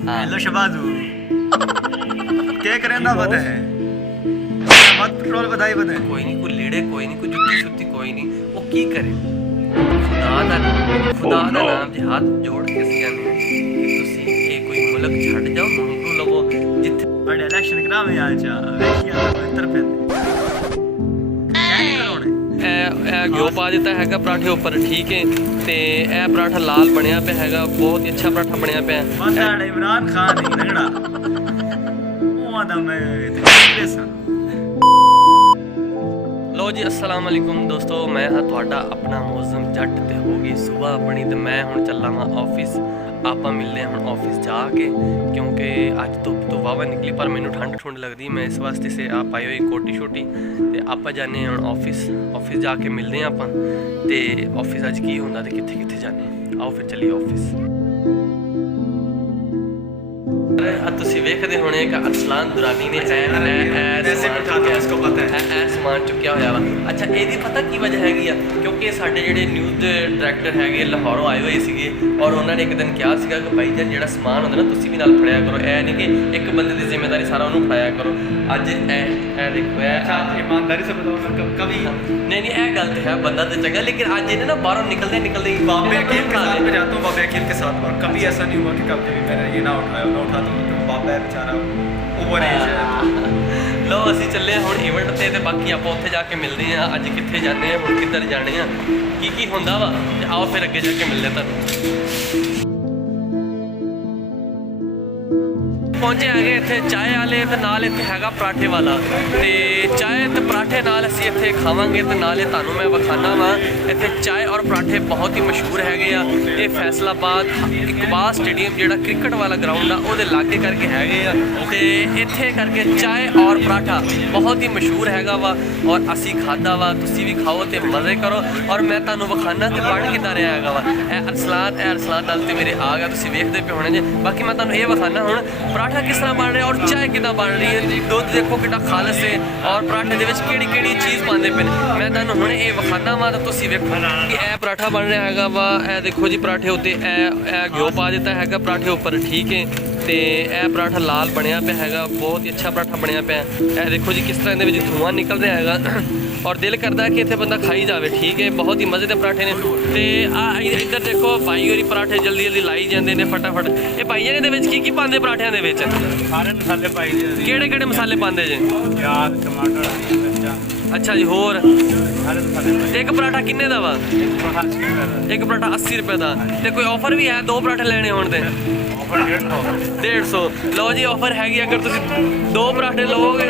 Hello शबाजू क्या करेंदा पता है मत पेट्रोल बधाई पता है कोई नहीं, कोई लीड़े कोई नहीं, कोई जुत्ती शुत्ती कोई नहीं, वो की करे। खुदा दा नाम जे हाथ जोड़ के ਅਸੀਂ ਕਹਿੰਦੇ ਕਿ ਤੁਸੀਂ ਇਹ ਕੋਈ ਮੁਲਕ ਛੱਡ ਜਾਓ, ਮੰਗੂ ਲਵੋ ਜਿੱਥੇ बड़े इलेक्शन करावे आज ਵੇਖਿਆ ਤਾਂ ਇੱਧਰ ਪੈਂਦੇ ਕੀ ਕਰਾਉਣੇ ਇਹ ਘਿਓ ਪਾ ਦਿੱਤਾ ਹੈਗਾ ਪਰਾਠੇ ਉੱਪਰ, ਠੀਕ ਹੈ। ਤੇ ਇਹ ਪਰਾਠਾ ਲਾਲ ਬਣਿਆ ਪਿਆ ਹੈਗਾ, ਬਹੁਤ ਹੀ ਅੱਛਾ ਪਰਾਠਾ ਬਣਿਆ ਪਿਆ। ਬੰਦਾ ਇਮਰਾਨ ਖਾਨ ਹੀ ਲੰਗੜਾ ਉਹ ਆਂਦਾ ਮੈਂ ਤੇ ਸਾਂ। ਲੋ ਜੀ अस्सलाम वालेकुम ਦੋਸਤੋ, ਮੈਂ ਹਾਂ ਤੁਹਾਡਾ ਆਪਣਾ ਮੌਜ਼ਮ ਜੱਟ ਤੇ ਹੋ ਗਈ ਸੁਬਾਹ ਆਪਣੀ ਤੇ ਮੈਂ ਹੁਣ ਚੱਲਾਂ ਵਾਂ ਆਫਿਸ। ਆਪਾਂ ਮਿਲਦੇ ਹਾਂ ਹੁਣ ਆਫਿਸ ਜਾ ਕੇ, ਕਿਉਂਕਿ ਅੱਜ ਧੁੱਪ ਤੋਂ ਵਾਵਾ ਨਿਕਲੀ ਪਰ ਮੈਨੂੰ ਠੰਡ ਲੱਗਦੀ, ਮੈਂ ਇਸ ਵਾਸਤੇ ਸੇ ਆ ਪਾਈ ਹੋਈ ਕੋਟੀ ਛੋਟੀ ਤੇ ਆਪਾਂ ਜਾਂਦੇ ਹਾਂ ਹੁਣ ਆਫਿਸ ਜਾ ਕੇ ਮਿਲਦੇ ਹਾਂ ਆਪਾਂ ਤੇ ਆਫਿਸ ਅੱਜ ਕੀ ਹੁੰਦਾ ਤੇ ਕਿੱਥੇ ਕਿੱਥੇ ਜਾਂਦੇ। ਆਓ ਫਿਰ ਚੱਲੀਏ ਆਫਿਸ। ਤੁਸੀਂ ਵੇਖਦੇ ਹੋਣੇ ਕਿ ਅਰਸਲਾਨ ਦੁਰਾਨੀ ਨੇ ਸਮਾਨ ਚੁੱਕਿਆ ਹੋਇਆ ਵਾ। ਅੱਛਾ, ਇਹਦੀ ਪਤਾ ਕੀ ਵਜ੍ਹਾ ਹੈਗੀ ਆ? ਕਿਉਂਕਿ ਸਾਡੇ ਜਿਹੜੇ ਨਿਊਜ਼ ਡਾਇਰੈਕਟਰ ਹੈਗੇ ਲਾਹੌਰੋਂ ਆਏ ਹੋਏ ਸੀਗੇ ਔਰ ਉਹਨਾਂ ਨੇ ਇੱਕ ਦਿਨ ਕਿਹਾ ਸੀਗਾ ਕਿ ਭਾਈ ਜਾਨ ਜਿਹੜਾ ਸਮਾਨ ਹੁੰਦਾ ਨਾ ਤੁਸੀਂ ਵੀ ਨਾਲ ਫੜਿਆ ਕਰੋ, ਇਹ ਨਹੀਂ ਕਿ ਇੱਕ ਬੰਦੇ ਦੀ ਜ਼ਿੰਮੇਵਾਰੀ ਸਾਰਾ ਉਹਨੂੰ ਫੜਾਇਆ ਕਰੋ। ਅੱਜ ਇਹ ਦੇਖੋ ईमानदारी से बताओ कभी ਨਹੀਂ ਇਹ ਗੱਲ ਤੇ ਹੈ, ਬੰਦਾ तो चंगा, लेकिन आज इन्हें ना बाहरों निकलते बाबे अकील के साथ मैं जाता हूँ, बाबे अकील के साथ और कभी ऐसा नहीं हुआ कि कभी भी मैंने ये ना उठाता हूँ तो बाबा है बेचारा ओवर एज है। ਲੋ ਅਸੀਂ ਚੱਲੇ ਹੁਣ ਇਵੈਂਟ ਤੇ ਬਾਕੀ ਆਪਾਂ ਉੱਥੇ ਜਾ ਕੇ ਮਿਲਦੇ ਹਾਂ। ਅੱਜ ਕਿੱਥੇ ਜਾਂਦੇ ਹਾਂ, ਹੁਣ ਕਿੱਧਰ ਜਾਣੇ ਆ, ਕੀ ਹੁੰਦਾ ਵਾ, ਤੇ ਆਓ ਫਿਰ ਅੱਗੇ ਜਾ ਕੇ ਮਿਲਦੇ ਤੁਹਾਨੂੰ। ਪਹੁੰਚੇ ਹੈਗੇ ਇੱਥੇ ਚਾਹ ਵਾਲੇ ਤੇ ਨਾਲ ਇੱਥੇ ਹੈਗਾ ਪਰਾਠੇ ਵਾਲਾ, ਤੇ ਚਾਹ ਤੇ ਪਰਾਠੇ ਨਾਲ ਅਸੀਂ ਇੱਥੇ ਖਾਵਾਂਗੇ ਤੇ ਨਾਲੇ ਤੁਹਾਨੂੰ ਮੈਂ ਵਿਖਾਣਾ ਵਾ ਇੱਥੇ ਚਾਹ ਔਰ ਪਰਾਠੇ ਬਹੁਤ ਹੀ ਮਸ਼ਹੂਰ ਹੈਗੇ ਆ। ਇਹ ਫੈਸਲਾਬਾਦ ਇਕਬਾਲ ਸਟੇਡੀਅਮ ਜਿਹੜਾ ਕ੍ਰਿਕਟ ਵਾਲਾ ਗਰਾਊਂਡ ਆ ਉਹਦੇ ਲਾਗੇ ਕਰਕੇ ਹੈਗੇ ਆ, ਤੇ ਇੱਥੇ ਕਰਕੇ ਚਾਹ ਔਰ ਪਰਾਠਾ ਬਹੁਤ ਹੀ ਮਸ਼ਹੂਰ ਹੈਗਾ ਵਾ ਔਰ ਅਸੀਂ ਖਾਧਾ ਵਾ। ਤੁਸੀਂ ਵੀ ਖਾਓ ਤੇ ਮਜ਼ੇ ਕਰੋ ਔਰ ਮੈਂ ਤੁਹਾਨੂੰ ਵਿਖਾਣਾ ਤੇ ਬਣ ਕਿੱਦਾਂ ਰਿਹਾ ਹੈਗਾ ਵਾ। ਇਹ ਅਰਸਲਾਨ ਨਾਲ ਤੇ ਮੇਰੇ ਆ ਗਿਆ, ਤੁਸੀਂ ਵੇਖਦੇ ਪਏ ਹੋਣੇ ਜੇ। ਬਾਕੀ ਮੈਂ ਤੁਹਾਨੂੰ ਇਹ ਵਿਖਾਣਾ ਹੁਣ ਪਰਾਠਾ ਕਿਸ ਤਰ੍ਹਾਂ ਬਣ ਰਿਹਾ ਔਰ ਚਾਹ ਕਿੱਦਾਂ ਬਣ ਰਹੀ ਹੈ। ਦੁੱਧ ਦੇਖੋ ਕਿੰਨਾ ਖਾਲਸ ਹੈ ਔਰ ਪਰਾਠੇ ਦੇ ਵਿੱਚ ਕਿਹੜੀ ਚੀਜ਼ ਪਾਉਂਦੇ ਪਏ ਨੇ। ਮੈਂ ਤੁਹਾਨੂੰ ਹੁਣ ਇਹ ਵਿਖਾਣਾ ਵਾ ਤਾਂ ਤੁਸੀਂ ਵੇਖੋ ਕਿ ਇਹ ਪਰਾਠਾ ਬਣ ਰਿਹਾ ਹੈਗਾ ਵਾ। ਇਹ ਦੇਖੋ ਜੀ ਪਰਾਠੇ ਉੱਤੇ ਇਹ ਘਿਓ ਪਾ ਦਿੱਤਾ ਹੈਗਾ ਪਰਾਠੇ ਉੱਪਰ, ਠੀਕ ਹੈ। ਤੇ ਇਹ ਪਰਾਠਾ ਲਾਲ ਬਣਿਆ ਪਿਆ ਹੈਗਾ, ਬਹੁਤ ਹੀ ਅੱਛਾ ਪਰਾਠਾ ਬਣਿਆ ਪਿਆ। ਇਹ ਦੇਖੋ ਜੀ ਕਿਸ ਤਰ੍ਹਾਂ ਇਹਦੇ ਵਿੱਚ ਧੂੰਆਂ ਨਿਕਲ ਰਿਹਾ ਹੈਗਾ ਔਰ ਦਿਲ ਕਰਦਾ ਕਿ ਇੱਥੇ ਬੰਦਾ ਖਾਈ ਜਾਵੇ, ਠੀਕ ਹੈ। ਬਹੁਤ ਹੀ ਮਜ਼ੇ ਦੇ ਪਰਾਠੇ ਨੇ। ਤੇ ਇੱਧਰ ਦੇਖੋ ਭਾਈ ਹੋਰੀ ਪਰਾਠੇ ਜਲਦੀ ਲਾਈ ਜਾਂਦੇ ਨੇ ਫਟਾਫਟ। ਇਹ ਭਾਈਆਂ ਨੇ ਦੇ ਵਿੱਚ ਕੀ ਪਾਉਂਦੇ ਪਰਾਠਿਆਂ ਦੇ ਵਿੱਚ? ਸਾਰੇ ਮਸਾਲੇ ਪਾਈ ਦੇ। ਕਿਹੜੇ ਮਸਾਲੇ ਪਾਉਂਦੇ ਜੇ? ਪਿਆਜ਼, ਟਮਾਟਰ, ਮਿਰਚਾਂ। ਅੱਛਾ ਜੀ, ਹੋਰ ਸਾਰੇ ਮਸਾਲੇ। ਇੱਕ ਪਰਾਠਾ ਕਿੰਨੇ ਦਾ ਵਾ? ਇੱਕ ਪਰਾਠਾ 80 ਰੁਪਏ ਦਾ। ਤੇ ਕੋਈ ਆਫਰ ਵੀ ਹੈ 2 ਪਰਾਠੇ ਲੈਣੇ ਹੋਣ ਤੇ? 150। ਲਓ ਜੀ ਆਫਰ ਹੈਗੀ, ਅਗਰ ਤੁਸੀਂ 2 ਪਰਾਠੇ ਲਵੋਗੇ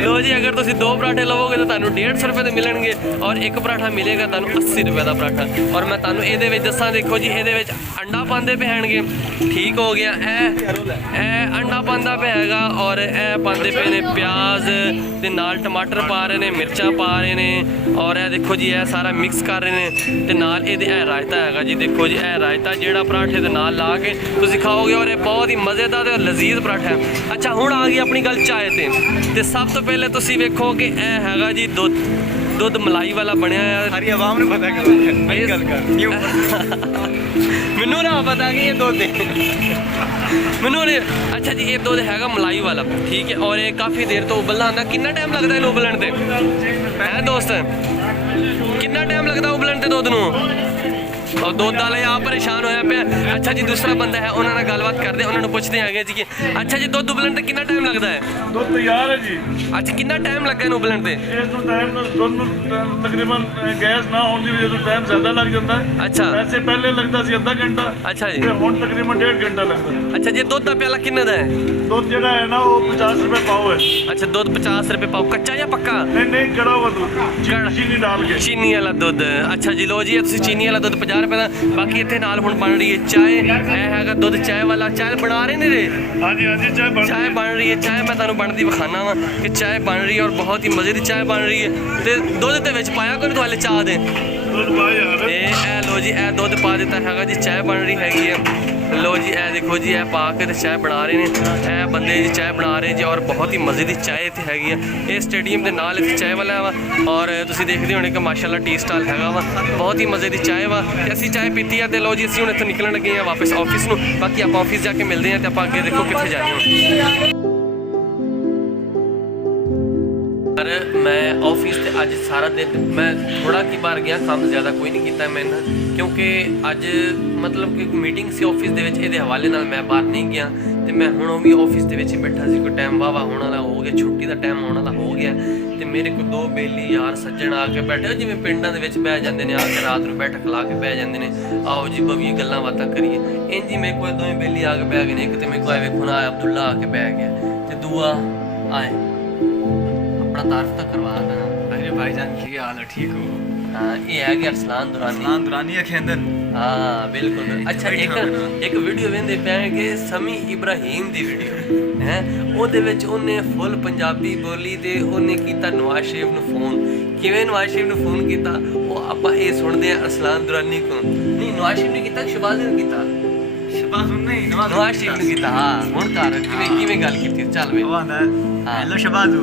ਲਓ ਜੀ ਅਗਰ ਤੁਸੀਂ 2 ਪਰਾਠੇ ਲਵੋਗੇ ਤਾਂ ਤੁਹਾਨੂੰ 150 ਰੁਪਏ ਦੇ ਮਿਲਣਗੇ ਔਰ ਇੱਕ ਪਰਾਠਾ ਮਿਲੇਗਾ ਤੁਹਾਨੂੰ 80 ਰੁਪਏ ਦਾ ਪਰਾਠਾ। ਔਰ ਮੈਂ ਤੁਹਾਨੂੰ ਇਹਦੇ ਵਿੱਚ ਦੱਸਾਂ, ਦੇਖੋ ਜੀ ਇਹਦੇ ਵਿੱਚ ਅੰਡਾ ਪਾਉਂਦੇ ਪਏ ਹੈਣਗੇ, ਠੀਕ ਹੋ ਗਿਆ। ਇਹ ਅੰਡਾ ਪਾਉਂਦਾ ਪਿਆ ਹੈਗਾ ਔਰ ਇਹ ਪਾਉਂਦੇ ਪਏ ਨੇ ਪਿਆਜ਼ ਤੇ ਨਾਲ ਟਮਾਟਰ ਪਾ ਰਹੇ ਨੇ, ਮਿਰਚਾਂ ਪਾ ਰਹੇ ਨੇ ਔਰ ਇਹ ਦੇਖੋ ਜੀ ਇਹ ਸਾਰਾ ਮਿਕਸ ਕਰ ਰਹੇ ਨੇ। ਤੇ ਨਾਲ ਇਹਦੇ ਇਹ ਰਾਇਤਾ ਹੈਗਾ ਜੀ, ਦੇਖੋ ਜੀ ਇਹ ਰਾਇਤਾ ਜਿਹੜਾ ਪਰਾਠੇ ਦੇ ਨਾਲ ਲਾ ਕੇ ਤੁਸੀਂ ਖਾਓਗੇ ਔਰ ਇਹ ਬਹੁਤ ਹੀ ਮਜ਼ੇਦਾਰ ਤੇ ਲਜ਼ੀਜ਼ ਪਰਾਠਾ ਹੈ। ਅੱਛਾ, ਹੁਣ ਆ ਗਈ ਆਪਣੀ ਗੱਲ ਚਾਹ ਤੇ ਸਭ ਤੋਂ ਪਹਿਲੇ ਤੁਸੀਂ ਵੇਖੋ ਕਿ ਇਹ ਹੈਗਾ ਜੀ ਦੁੱਧ ਮਲਾਈ ਵਾਲਾ ਬਣਿਆ ਆ। ਸਾਰੀ ਆਵਾਮ ਨੂੰ ਪਤਾ ਕਿ ਮੈਂ ਗੱਲ ਕਰ ਮੈਨੂੰ ਨਾ ਪਤਾ ਕਿ ਇਹ ਦੁੱਧ ਮੈਨੂੰ ਨਹੀਂ। ਅੱਛਾ ਜੀ, ਇਹ ਦੁੱਧ ਹੈਗਾ ਮਲਾਈ ਵਾਲਾ, ਠੀਕ ਹੈ। ਔਰ ਇਹ ਕਾਫੀ ਦੇਰ ਤੋਂ ਉਬਲਣਾ ਆਉਂਦਾ। ਕਿੰਨਾ ਟਾਈਮ ਲੱਗਦਾ ਇਹਨੂੰ ਉਬਲਣ ਤੇ ਹੈ ਦੋਸਤ? ਕਿੰਨਾ ਟਾਈਮ ਲੱਗਦਾ ਉਬਲਣ ਤੇ ਦੁੱਧ ਨੂੰ? और दुध वाले यहाँ परेशान होया पे। अच्छा जी, दूसरा बंदा है, उन्होंने गलबात करते हैं, उन्होंने पूछते हैं आगे जी कि अच्छा जी दुध उबलन ते कितना टाइम लगता है? दुध तैयार है जी। अच्छा, कितना टाइम लगा है उबलन ते? तकरीबन गैस ना होने की वजह से टाइम ज्यादा लग जाता है। अच्छा, ऐसे पहले लगता सी आधा घंटा। अच्छा जी, हुण तकरीबन 1.5 घंटा लगता है। अच्छा जी, दुध का प्याला किन्ने दा है? दुध जो है ना वो 50 रुपए पाव है। अच्छा, दुध 50 रुपए पाव, कच्चा या पक्का? नहीं गड़ा हुआ दूध, चीनी डाल के। चीनी वाला दुध। अच्छा जी, लो जी चीनी वाला दुध 50 रुपए का। बाकी ਇੱਥੇ ਨਾਲ ਹੁਣ ਬਣ ਰਹੀ ਹੈ ਚਾਹ। ਇਹ ਹੈਗਾ ਦੁੱਧ ਚਾਹ ਵਾਲਾ। ਚਾਹ ਬਣਾ ਰਹੇ ਨੇ ਰੇ? ਹਾਂਜੀ ਚਾਹ ਬਣ ਰਹੀ ਹੈ। ਚਾਹ ਮੈਂ ਤੁਹਾਨੂੰ ਬਣਦੀ ਵਿਖਾਣਾ ਵਾ ਕਿ ਚਾਹ ਬਣ ਰਹੀ ਹੈ ਔਰ ਬਹੁਤ ਹੀ ਮਜ਼ੇ ਦੀ ਚਾਹ ਬਣ ਰਹੀ ਹੈ। ਤੇ ਦੁੱਧ ਦੇ ਵਿੱਚ ਪਾਇਆ ਕੋਈ ਤੁਹਾਡੇ ਚਾਹ ਦੇ? ਦੁੱਧ ਪਾ ਯਾਰ। ਇਹ ਲੋ ਜੀ ਇਹ ਦੁੱਧ ਪਾ ਦਿੱਤਾ ਹੈਗਾ ਜੀ, ਚਾਹ ਬਣ ਰਹੀ ਹੈਗੀ ਹੈ। लो जी ए देखो जी ए पा के ते चाय बना रहे ने ए बंदे जी चाय बना रहे जी और बहुत ही मज़े की चाय इत्थे हैगी है। ये स्टेडियम के नाल इत्थे चाय वाला वा और तुसीं देखदे होणे कि माशाअल्लाह टी स्टाल हैगा वा बहुत ही मज़े की चाय वा ते असीं चाय पीती है। ते लो जी असीं हुण इत्थों निकलण लगे हैं वापस ऑफिस नूं। बाकी आपां ऑफिस जाके मिलदे हैं ते आपां अगे देखो कित्थे जाने हुण। पर मैं ऑफिस से अज सारा दिन मैं थोड़ा की बार गया काम ज़्यादा कोई नहीं किया मैंने क्योंकि अज मतलब कि मीटिंग सी ऑफिस के हवाले नाल मैं बाहर नहीं गया तो मैं हुण भी ऑफिस के बैठा सी। कोई टाइम वाह होने वाला हो गया छुट्टी का टाइम होने वाला हो गया तो मेरे को 2 बेली यार सज्जन आके बैठे जिवें पिंडां दे विच बह जांदे ने आके रात नूं बैठक ला के बह जांदे ने आओ जी बवी गल्लां बातां करिए इंज ही मेरे को 2 बेली आके बह गए। एक तो मेरे को वेखो ना अब्दुल्ला आके बह गया तो दूआ आए अपना तारीफ तो करवा देना। अरे भाईजान की हाल है? ठीक हो? हाँ ये है कि अरसलान दुरानी खेंदन। हाँ बिल्कुल। अच्छा एक वीडियो वेंदे पे कि समी इब्राहिम दी वीडियो है ओदे विच ओने फुल पंजाबी बोली ते ओने कीता नवाज शरीफ नु फोन। किवें नवाज शरीफ नु फोन कीता ओ आपां ए सुनदे आ अरसलान दुरानी को। नहीं नवाज शरीफ ने कीता शहबाज ने कीता नवाज शरीफ ने कीता। हाँ हुण कर किवें गल कीती चल वे। ओ आंदा हेलो शहबाजू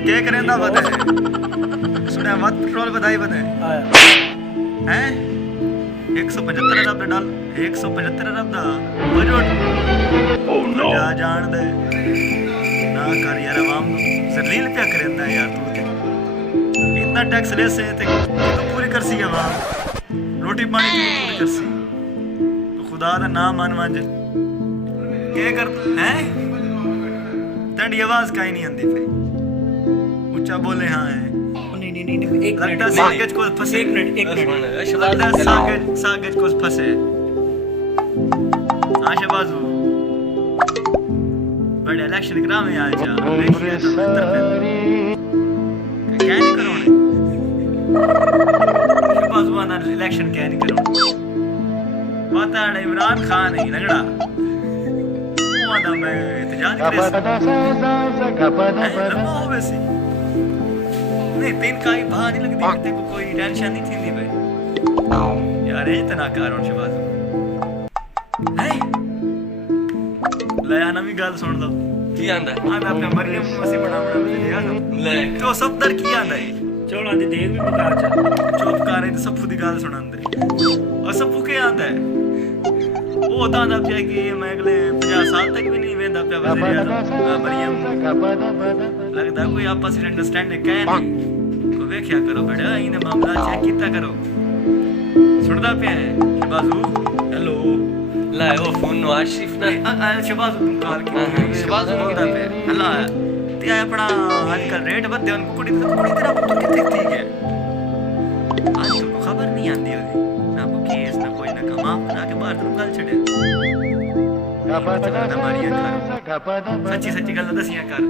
क्या करेंदा पता है सुने मत पेट्रोल बधाई पता है हैं 175 अरब डाल 175 अरब दा बजट जा जान दे ना कर यार आवाम जलील क्या करेंदा यार तू ते इतना टैक्स ले से ते तू पूरी कर सी आवाम रोटी पानी तू पूरी कर सी तो खुदा दा नाम मान मंज क्या कर हैं तेरी आवाज काई नहीं आंदी पे ऊंचा बोले। हाँ है नहीं एक लगता सागज को फंसे एक मिनट लगता सागज को फंसे। हाँ शहबाजू बड़े इलेक्शन ग्राम में आ जा देखिए तो क्या नहीं करो शहबाजू आना इलेक्शन क्या नहीं करो पता है इमरान खान है लगड़ा वो आना मैं इत्तेजाज करे नहीं तीन काई बाहर नहीं लगती तेरे को कोई टेंशन नहीं थी भाई यार ये तना कारण शहबाज है ले आना भी गल सुन लो की आंदा हां मैं अपने मरियम ਨੂੰ ਅਸੀਂ ਬਣਾਉਣਾ ਲੈ ਆ ਲੈ तो सब दर की आंदा है ਚੌਲਾਂ ਦੀ ਦੇਗ ਵੀ ਪਕਾ ਚਾ ਚੁੱਪ ਕਰ ਇਹ ਸਭ ਦੀ ਗੱਲ ਸੁਣਾਉਂਦੇ और सब ਕੀ ਆਂਦਾ है वो ਤਾਂ ਦਾ ਪਿਆ ਕਿ मैं अगले 50 साल तक भी नहीं वेंदा ਪਿਆ वज़ीर आज़म मरियम लगदा कोई आपस में अंडरस्टैंडिंग है नहीं को देखया करो बेटा इने मामला चेक कीता करो सुनदा पिया है शहबाजू हेलो ਲੈ ਉਹ ਫੋਨ ਨਵਾਜ਼ ਸ਼ਰੀਫ ਨਾਲ शहबाजू तुम कॉल की शहबाजू बोलदा पे हला ते अपना आजकल रेट बढ़े उन कुड़ी तेरा पुत्र कितने ठीक है आज तो को खबर नहीं आंदी होगी ना को केस ना कोई ना कमा ना के बाहर तुम गल छड़े सच्ची सच्ची गल दसिया कर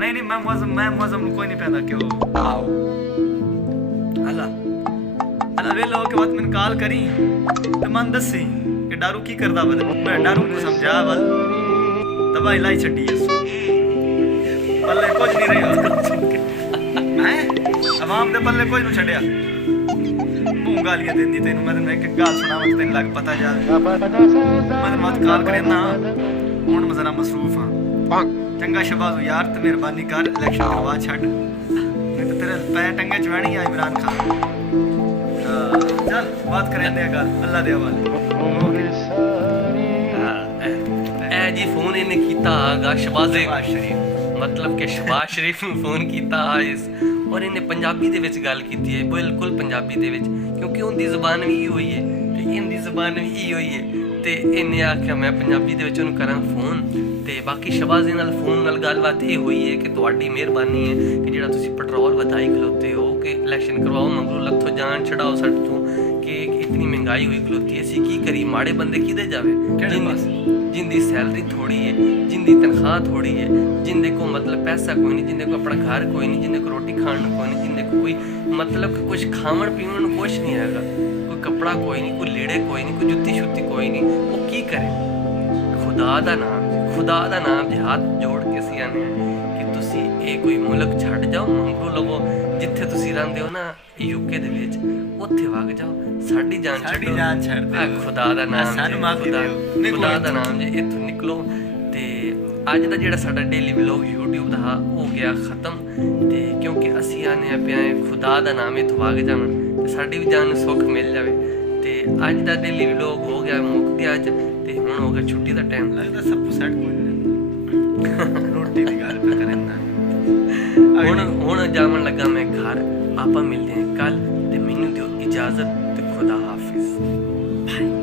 नहीं नहीं मैं मौजम कोई नहीं पैदा क्यों आओ हला हला वे लोग के बाद मैंने कॉल करी तो मन दसी कि दारू की करदा बदे मैं दारू को समझा वल दवाई लाई छड़ी है पल्ले कुछ नहीं रहा हैं आवाम दे पल्ले कुछ नहीं छड़या मुंह गालियां देंदी तेनू मैं एक गाल सुनावा ते तेन लग पता जावे मैं मत कॉल करे ना हुन मैं जरा मसरूफ हां चंगा शहबाजू यार ते मेहरबानी कर इलेक्शन करवा छड़ नहीं तो तेरे पैर टंगे चवानी आ इमरान खान चल बात करें दे गल अल्लाह दे हवाले ए जी फोन इन्हें कीता आगा शहबाज शरीफ मतलब कि शहबाज शरीफ ਨੂੰ फोन कीता इस और इन्हें पंजाबी दे विच गल कीती है बिल्कुल पंजाबी दे विच क्योंकि उनकी ज़बान भी होई है ते इनदी ज़बान भी होई है ते इन्हें आख्या मैं पंजाबी दे विच उन्हें करां फोन ते बाकी शहबाज़ नाल फोन नाल गलबात ये हुई है कि तुहाडी मेहरबानी है कि जिहड़ा तुसीं पेट्रोल वधाई खलोते हो कि इलेक्शन करवाओ मगरों लथो जान छड़ाओ सट तों कि इतनी महंगाई हुई खलोती है असीं की करी माड़े बंदे किदे जावे जिंदी सैलरी थोड़ी है जिंदी तनख्वाह थोड़ी है जिंदे को मतलब पैसा कोई नहीं जिंदे को अपना घर कोई नहीं जिंदे को रोटी खाने कोई नहीं जिंदे को कोई मतलब कि कुछ खावन पीवन कुछ नहीं है कोई कपड़ा कोई नहीं कोई लीड़े कोई नहीं कोई जुत्ती शुत्ती कोई नहीं वो की करे खुदा दा नाम जे हाथ जोड़ के असीं आने कि तुसीं ਇਹ ਕੋਈ ਮੁਲਕ ਛੱਡ ਜਾਓ, ਮੰਗੋ ਲਵੋ, ਜਿੱਥੇ ਤੁਸੀਂ ਰਹਿੰਦੇ ਹੋ ਨਾ UK ਦੇ ਵਿੱਚ, ਉੱਥੇ ਵਗ ਜਾਓ, ਸਾਡੀ ਜਾਨ ਸਾਡੀ ਛੱਡੋ। ਜਾਨ ਛੱਡ ਦਿਓ। ਆਹ ਖੁਦਾ ਦਾ ਨਾਮ ਸਾਨੂੰ ਜੀ, ਮਾਫ਼ੀ ਖੁਦਾ ਦਿਓ। ਖੁਦਾ ਦਾ ਨਾਮ ਜੀ, ਇੱਥੋਂ ਨਿਕਲੋ। ਤੇ ਅੱਜ ਦਾ ਜਿਹੜਾ ਸਾਡਾ ਡੇਲੀ ਵਲੌਗ YouTube ਦਾ ਹੋ ਗਿਆ ਖਤਮ, ਤੇ ਕਿਉਂਕਿ ਅਸੀਂ ਆਨੇ ਪਿਆ ਖੁਦਾ ਦਾ ਨਾਮ ਇੱਥੋਂ ਵਗ ਜਾਵਣ ਤੇ ਸਾਡੀ ਵੀ ਜਾਨ ਨੂੰ ਸੁੱਖ ਮਿਲ ਜਾਵੇ। ਤੇ ਅੱਜ ਦਾ ਡੇਲੀ ਵਲੌਗ ਹੋ ਗਿਆ ਮੁੱਕ ਗਿਆ ਅੱਜ, ਤੇ ਹੁਣ ਹੋ ਗਿਆ ਛੁੱਟੀ ਦਾ ਟਾਈਮ। ਲੱਗਦਾ ਸਭ ਕੁਝ ਸੈੱਟ ਕੋਈ ਨਹੀਂ ਰੋਟੀ ਦੀ ਗੱਲ ਪੇ ਕਰਨਾ। ਹੁਣ ਜਾਵਣ ਲੱਗਾ ਮੈਂ ਘਰ। ਆਪਾਂ ਮਿਲਦੇ ਹਾਂ ਕੱਲ, ਤੇ ਮੈਨੂੰ ਦਿਓ ਇਜਾਜ਼ਤ, ਤੇ ਖੁਦਾ ਹਾਫਿਜ਼। ਬਾਏ।